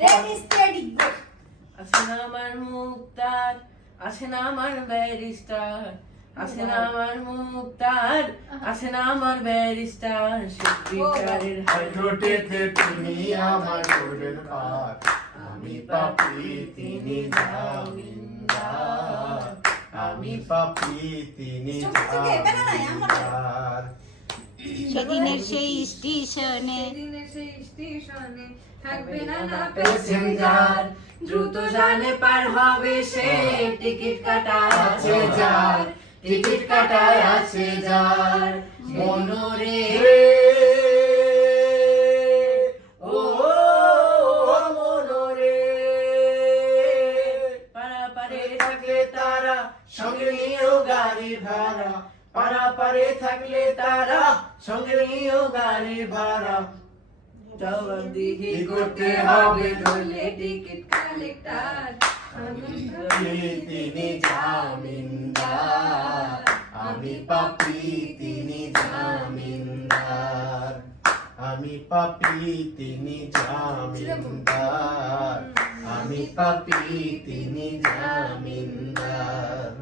Ready steady go. আসে না আমার মুক্তার, আসে না আমার ব্যারিস্টার, আসে না আমার মুক্তার, আসে না আমার ব্যারিস্টার, সত্যিকারের হাইড্রোটেতে তুমি আমার গোল্ডেন কার, আমি পাপি তিনি জামিনদার, আমি পাপি তিনি জামিনদার। সেদিনের সেই স্টেশনে থাকবে না না প্যাসেঞ্জার, দ্রুত জানে পার হবে সে, টিকিট কাটা আছে যার, টিকিট কাটা আছে যার, মনোরে ও মনোরে। পারাপারে থাকলে তারা সঙ্গে নিয়েও গাড়ি ভাড়া, পারাপারে থাকলে তারা সঙ্গে নিয়েও গাড়ি ভাড়া, জবাবদিহি করতে হবে ধরলে টিকিট কালেক্টর, আমি তিনি জামিনদার, আমি পাপি তিনি জামিনদার, আমি পাপি তিনি জামিনদার, আমি পাপি তিনি জামিনদার।